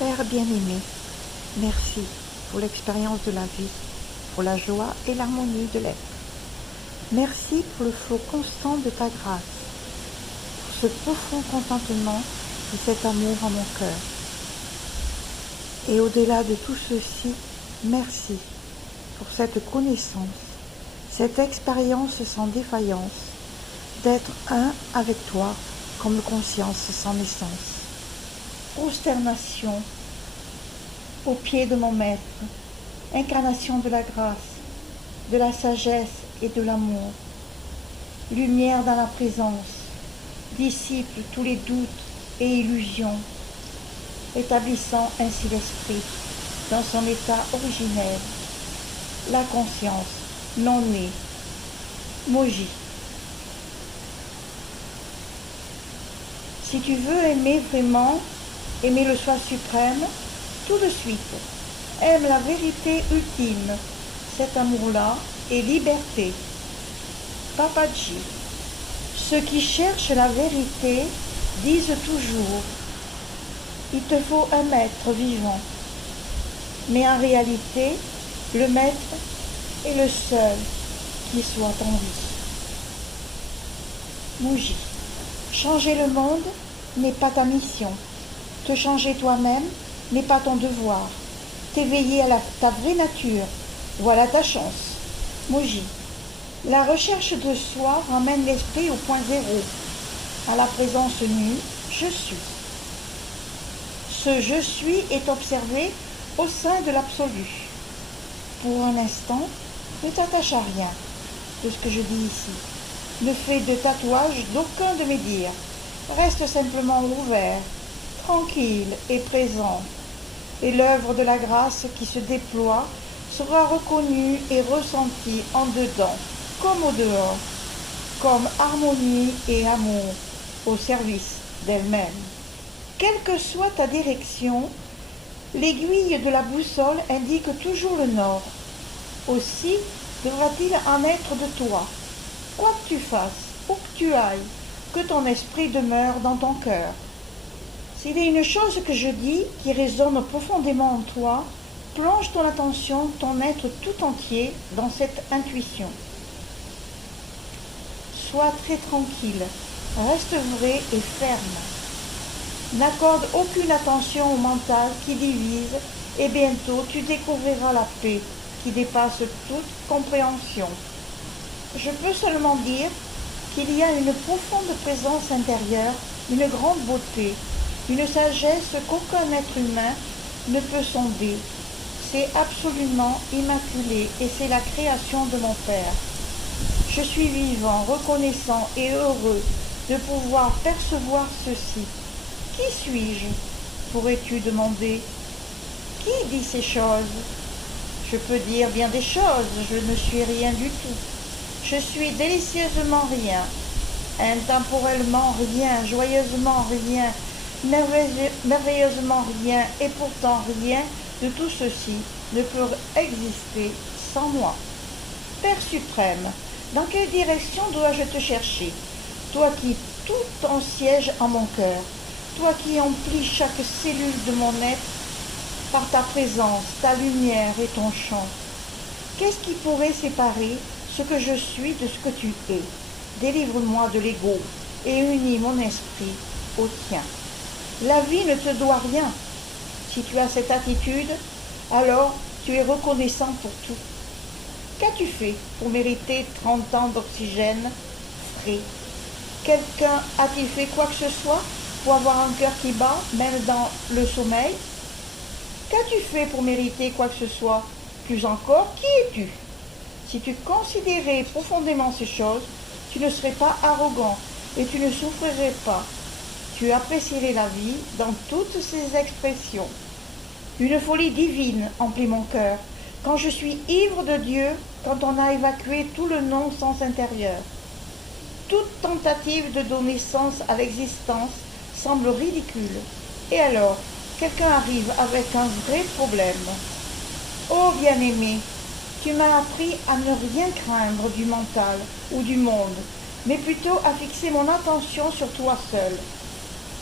Père bien-aimé, merci pour l'expérience de la vie, pour la joie et l'harmonie de l'être. Merci pour le flot constant de ta grâce, pour ce profond contentement de cet amour en mon cœur. Et au-delà de tout ceci, merci pour cette connaissance, cette expérience sans défaillance, d'être un avec toi comme conscience sans naissance. Prosternation aux pieds de mon Maître, incarnation de la grâce, de la sagesse et de l'amour, lumière dans la présence, dissipe tous les doutes et illusions, établissant ainsi l'esprit dans son état originel, la conscience non née, Moji. Si tu veux aimer vraiment, aimer le soi suprême, tout de suite, aime la vérité ultime. Cet amour-là est liberté. Papaji. Ceux qui cherchent la vérité disent toujours « il te faut un maître vivant ». Mais en réalité, le maître est le seul qui soit en vie. Moji. Changer le monde n'est pas ta mission. Te changer toi-même n'est pas ton devoir. T'éveiller à ta vraie nature, voilà ta chance. Moji. La recherche de soi ramène l'esprit au point zéro, à la présence nue, je suis. Ce je suis est observé au sein de l'absolu. Pour un instant, ne t'attache à rien de ce que je dis ici. Ne fais de tatouage d'aucun de mes dires. Reste simplement ouvert, tranquille et présent. Et l'œuvre de la grâce qui se déploie sera reconnue et ressentie en dedans, comme au dehors, comme harmonie et amour au service d'elle-même. Quelle que soit ta direction, l'aiguille de la boussole indique toujours le nord. Aussi devra-t-il en être de toi. Quoi que tu fasses, où que tu ailles, que ton esprit demeure dans ton cœur. S'il y a une chose que je dis qui résonne profondément en toi, plonge ton attention, ton être tout entier dans cette intuition. Sois très tranquille, reste vrai et ferme. N'accorde aucune attention au mental qui divise et bientôt tu découvriras la paix qui dépasse toute compréhension. Je peux seulement dire qu'il y a une profonde présence intérieure, une grande beauté, une sagesse qu'aucun être humain ne peut sonder. C'est absolument immaculé et c'est la création de mon Père. Je suis vivant, reconnaissant et heureux de pouvoir percevoir ceci. Qui suis-je, pourrais-tu demander? Qui dit ces choses? Je peux dire bien des choses, je ne suis rien du tout. Je suis délicieusement rien, intemporellement rien, joyeusement rien, merveilleusement rien, et pourtant rien de tout ceci ne peut exister sans moi. Père suprême, dans quelle direction dois-je te chercher? Toi qui tout en siège en mon cœur, toi qui emplis chaque cellule de mon être par ta présence, ta lumière et ton chant. Qu'est-ce qui pourrait séparer ce que je suis de ce que tu es? Délivre-moi de l'ego et unis mon esprit au tien. La vie ne te doit rien. Si tu as cette attitude, alors tu es reconnaissant pour tout. Qu'as-tu fait pour mériter 30 ans d'oxygène frais? Quelqu'un a-t-il fait quoi que ce soit pour avoir un cœur qui bat, même dans le sommeil? Qu'as-tu fait pour mériter quoi que ce soit? Plus encore, qui es-tu? Si tu considérais profondément ces choses, tu ne serais pas arrogant et tu ne souffrirais pas. Tu apprécierais la vie dans toutes ses expressions. Une folie divine emplit mon cœur, quand je suis ivre de Dieu, quand on a évacué tout le non-sens intérieur. Toute tentative de donner sens à l'existence semble ridicule. Et alors, quelqu'un arrive avec un vrai problème. Oh bien-aimé, tu m'as appris à ne rien craindre du mental ou du monde, mais plutôt à fixer mon attention sur toi seul.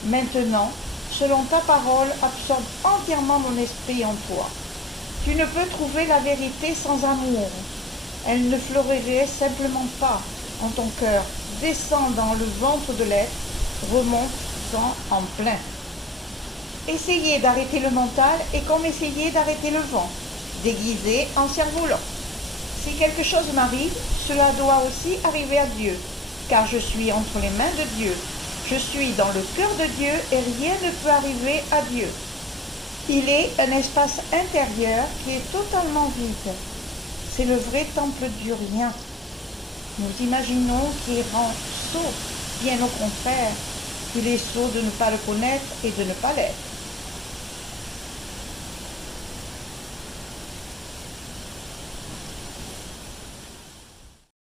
Maintenant, selon ta parole, absorbe entièrement entièrement mon esprit en toi. Tu ne peux trouver la vérité sans amour. Elle ne fleurirait simplement pas en ton cœur. Descends dans le ventre de l'être, remonte-en en plein. Essayer d'arrêter le mental est comme essayer d'arrêter le vent, déguisé en cerf-volant. Si quelque chose m'arrive, cela doit aussi arriver à Dieu, car je suis entre les mains de Dieu. Je suis dans le cœur de Dieu et rien ne peut arriver à Dieu. Il est un espace intérieur qui est totalement vide. C'est le vrai temple du rien. Nous imaginons qu'il rend sot, bien au contraire, qu'il est sot de ne pas le connaître et de ne pas l'être.